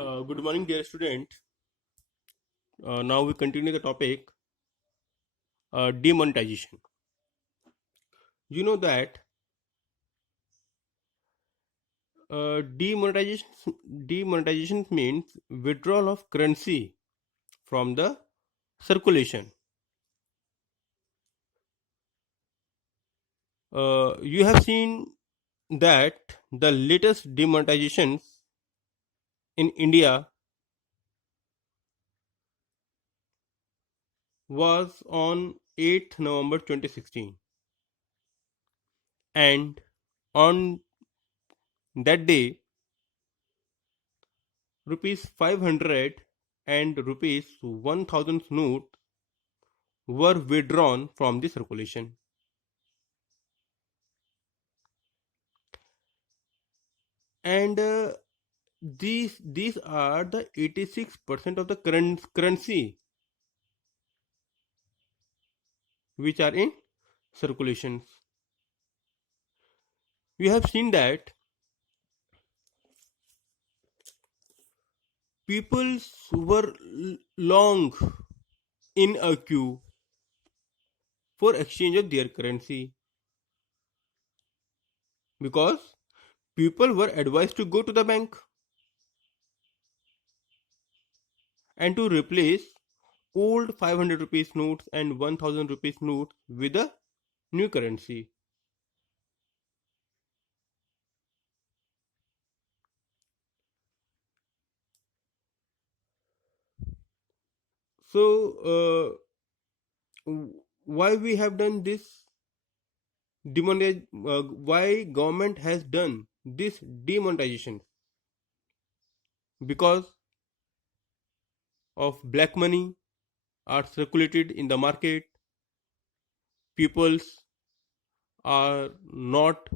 Good morning, dear student. Now we continue the topic demonetization. You know that demonetization means withdrawal of currency from the circulation. You have seen that the latest demonetizations in India was on 8th November 2016, and on that day rupees 500 and rupees 1000 note were withdrawn from the circulation. And these are the 86% of the currency which are in circulations. We have seen that people were long in a queue for exchange of their currency because people were advised to go to the bank and to replace old 500 rupees notes and 1000 rupees notes with a new currency. So why we have done this why government has done this demonetization? Because of black money are circulated in the market, peoples are not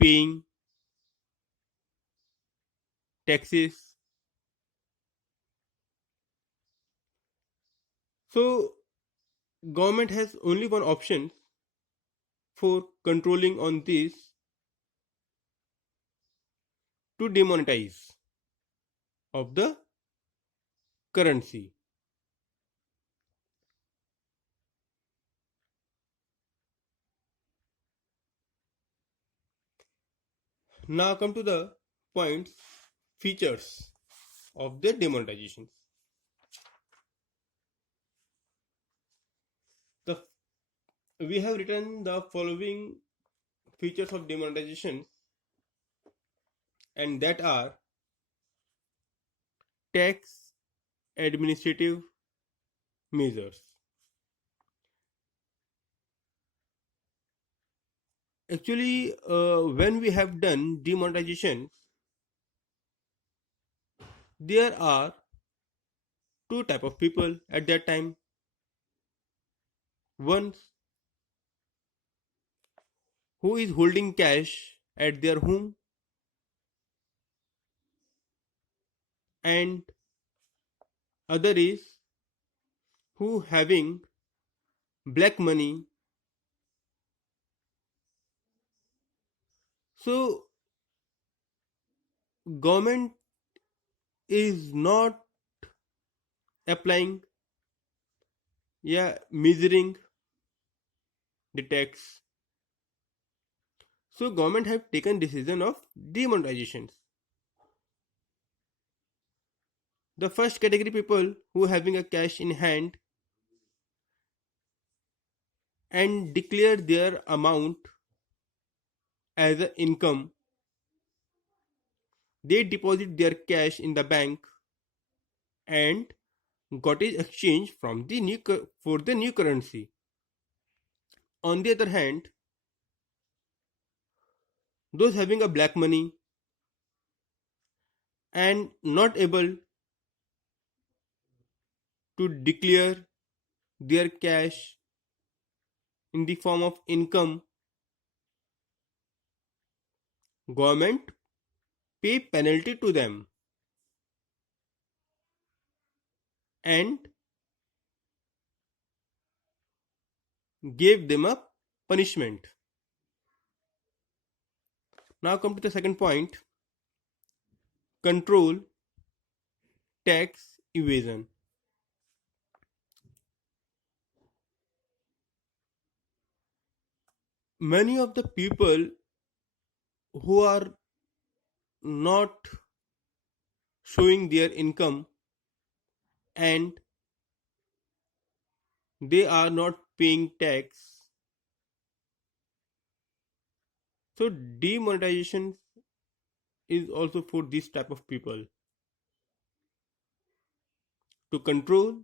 paying taxes. So government has only one option for controlling on this, to demonetize of the currency. Now come to the points, features of the demonetization. The we have written the following features of demonetization, and that are tax administrative measures. Actually, when we have done demonetization, there are two type of people at that time. One who is holding cash at their home, and other is who having black money. So government is not applying, measuring the tax. So government have taken decision of demonetization. The first category people who having a cash in hand and declare their amount as an income, they deposit their cash in the bank and got it exchanged from the for the new currency. On the other hand, those having a black money and not able to declare their cash in the form of income, government pay penalty to them and gave them a punishment. Now come to the second point, control tax evasion. Many of the people who are not showing their income and they are not paying tax. So demonetization is also for this type of people to control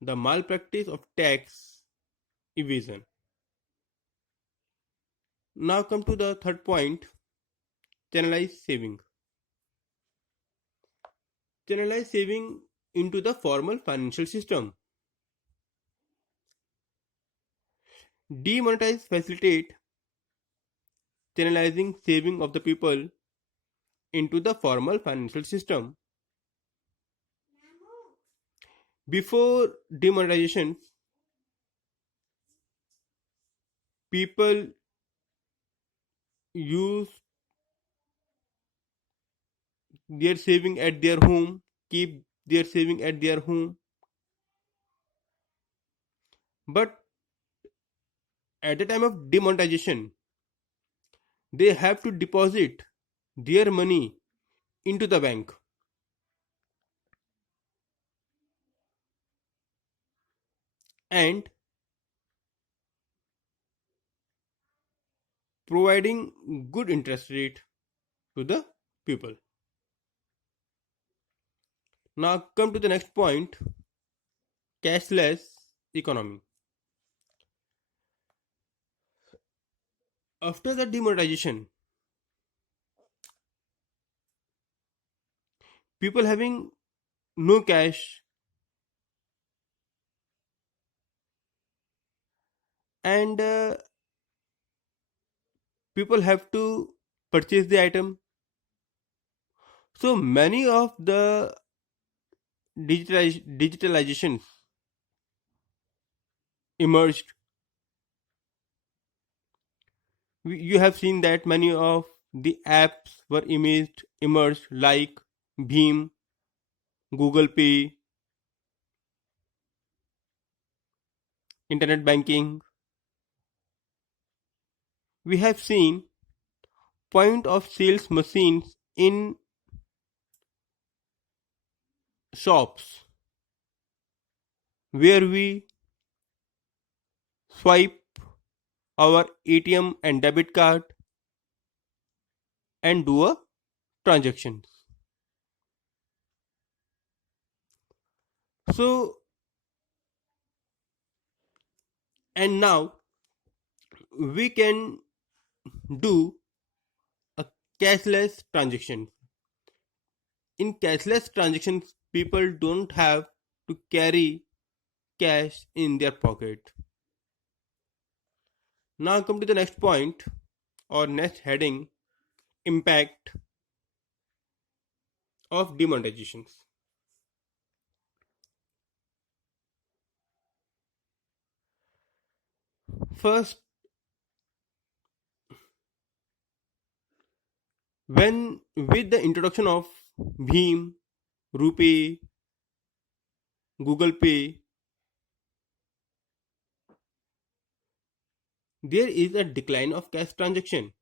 the malpractice of tax evasion. Now come to the third point, channelize saving. Channelize saving into the formal financial system. Demonetize facilitate channelizing saving of the people into the formal financial system. Before demonetization, people use their saving at their home, keep their saving at their home. But at the time of demonetization, they have to deposit their money into the bank, and providing good interest rate to the people. Now come to the next point, cashless economy. After the demonetization, people having no cash and people have to purchase the item. So many of the digitalizations emerged. You have seen that many of the apps were emerged like Bheem, Google Pay, internet banking. We have seen point of sales machines in shops where we swipe our ATM and debit card and do a transaction. So, and now we can do a cashless transaction. In cashless transactions, people don't have to carry cash in their pocket. Now come to the next point or next heading, impact of demonetizations. First, when with the introduction of Bheem, Rupee, Google Pay, there is a decline of cash transaction.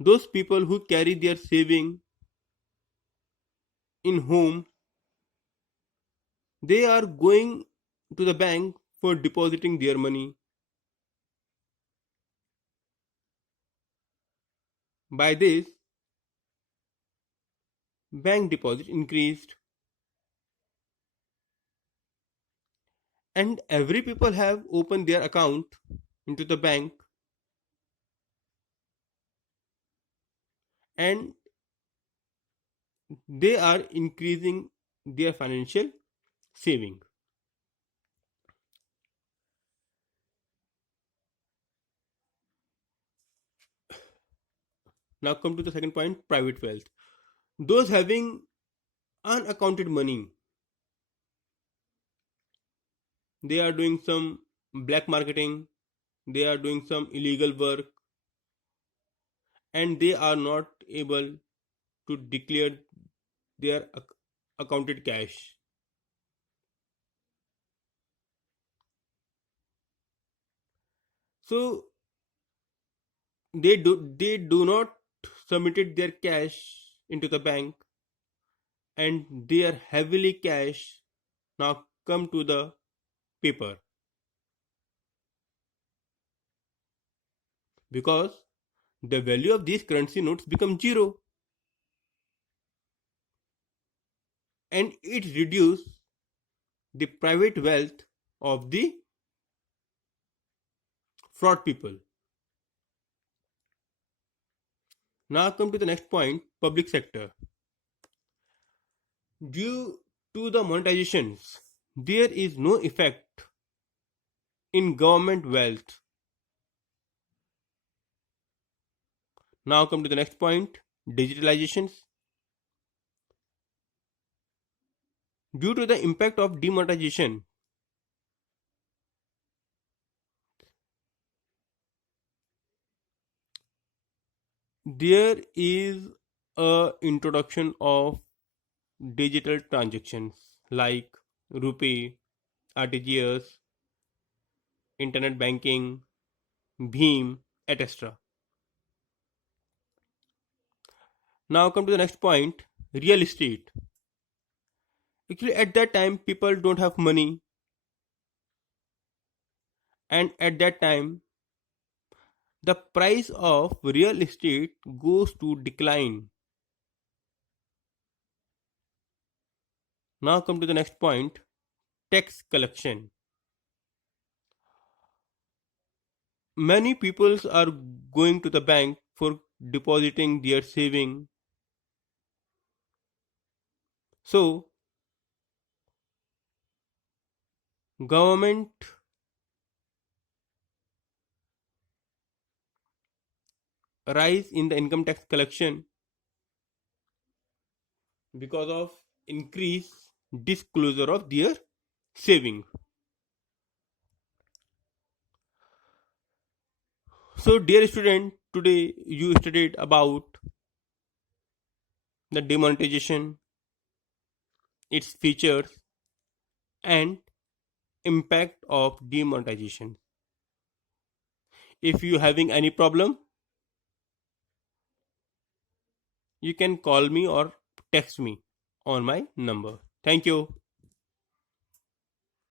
Those people who carry their saving in home, they are going to the bank for depositing their money. By this, bank deposit increased and every people have opened their account into the bank and they are increasing their financial saving. Now come to the second point, private wealth. Those having unaccounted money, they are doing some black marketing, they are doing some illegal work, and they are not able to declare their accounted cash. So they do not submitted their cash into the bank, and their heavily cash now come to the paper, because the value of these currency notes become zero, and it reduce the private wealth of the fraud people. Now come to the next point, public sector. Due to the monetizations, there is no effect in government wealth. Now come to the next point, digitalizations. Due to the impact of demonetization, there is a introduction of digital transactions like rupee, RTGS, internet banking, Bheem, etc. Now come to the next point, real estate. Actually, at that time, people don't have money, and at that time, the price of real estate goes to decline. Now come to the next point, tax collection. Many peoples are going to the bank for depositing their saving. So government rise in the income tax collection because of increase disclosure of their saving. So dear student, today you studied about the demonetization, its features, and impact of demonetization. If you having any problem, you can call me or text me on my number. Thank you.